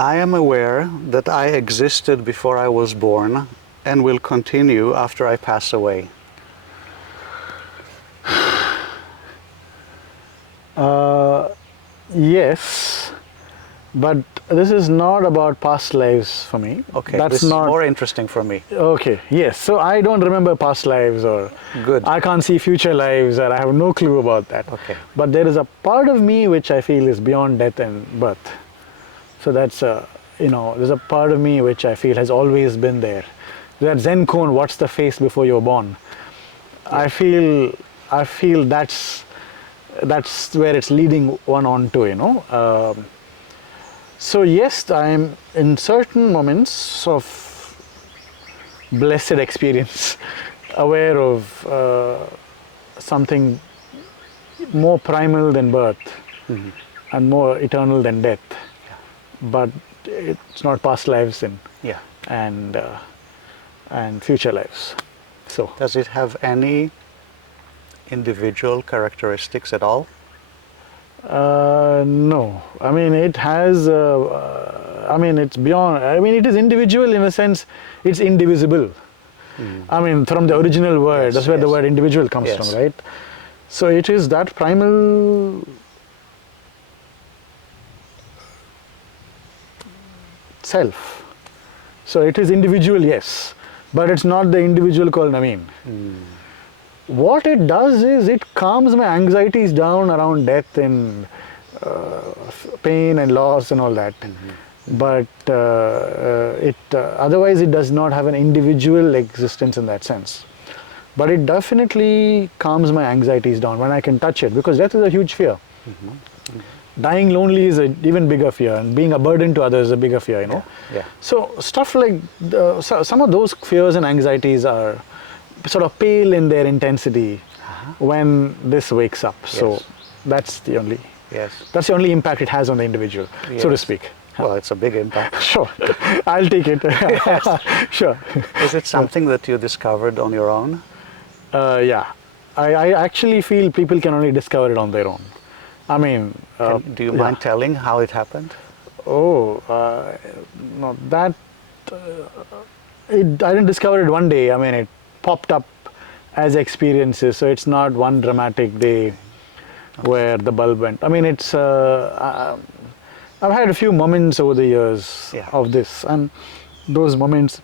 I am aware that I existed before I was born and will continue after I pass away. Yes, but this is not about past lives for me. Okay, That's this is not more interesting for me. okay. Yes, so I don't remember past lives, or Good. I can't see future lives, or I have no clue about that. Okay. But there is a part of me which I feel is beyond death and birth. So that's there's a part of me which I feel has always been there. That Zen cone, what's the face before you're born? I feel that's where it's leading one on to. So yes, I'm in certain moments of blessed experience aware of something more primal than birth and more eternal than death, but it's not past lives and future lives. So does it have any individual characteristics at all? No, I mean it has. I mean it's beyond. I mean it is individual in a sense. It's indivisible. I mean from the original word. Yes, that's where the yes. word individual comes Yes. from, right? So it is that primal self. So it is individual, yes, but it's not the individual called Naveen. What it does is it calms my anxieties down around death and pain and loss and all that. But otherwise it does not have an individual existence in that sense. But it definitely calms my anxieties down when I can touch it, because death is a huge fear. Dying lonely is an even bigger fear, and being a burden to others is a bigger fear, Yeah. So stuff like some of those fears and anxieties are sort of pale in their intensity when this wakes up. So Yes. that's the only impact it has on the individual, so to Yes. speak. Well, it's a big impact. Sure, I'll take it. Sure. Is it something that you discovered on your own? Yeah, I actually feel people can only discover it on their own. I mean, Do you mind telling how it happened? No, that I didn't discover it one day. I mean, it popped up as experiences, so it's not one dramatic day where the bulb went. I mean, it's I've had a few moments over the years of this, and those moments,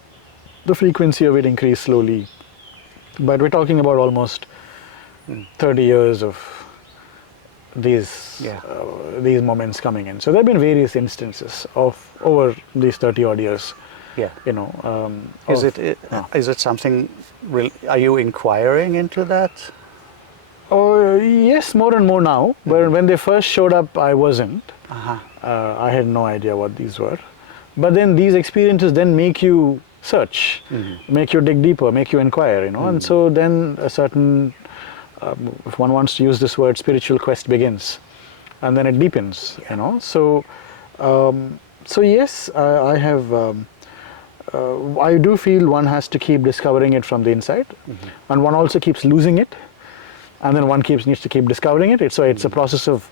the frequency of it increased slowly. But we're talking about almost 30 years of these moments coming in. So there have been various instances of over these 30 odd years. Yeah. Is it something? Are you inquiring into that? Oh yes, more and more now. But when they first showed up, I wasn't. I had no idea what these were. But then these experiences then make you search, make you dig deeper, make you inquire. And so then a certain, if one wants to use this word, spiritual quest begins, and then it deepens. So yes, I have. I do feel one has to keep discovering it from the inside, and one also keeps losing it, and then one needs to keep discovering it. So it's a process of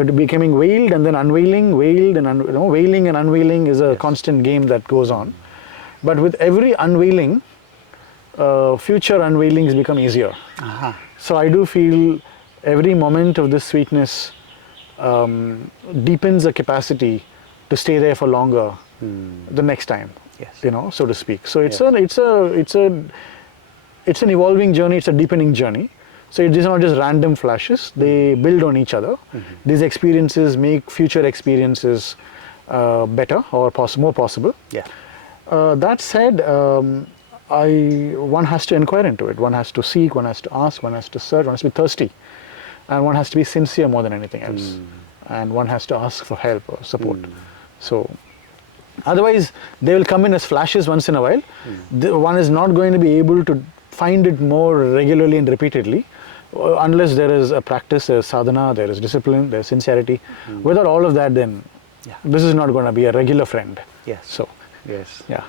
it becoming veiled and then unveiling, veiled and veiling and unveiling is a constant game that goes on. But with every unveiling, future unveilings become easier. So I do feel every moment of this sweetness deepens the capacity to stay there for longer the next time. Yes. So to speak. So it's an evolving journey. It's a deepening journey. So it is not just random flashes. They build on each other. These experiences make future experiences better or more possible. Yeah. That said, one has to inquire into it. One has to seek. One has to ask. One has to search. One has to be thirsty, and one has to be sincere more than anything else. And one has to ask for help or support. So. Otherwise, they will come in as flashes once in a while. One is not going to be able to find it more regularly and repeatedly unless there is a practice, there is sadhana, there is discipline, there is sincerity. Without all of that, then this is not going to be a regular friend. Yes. So, yes. Yeah.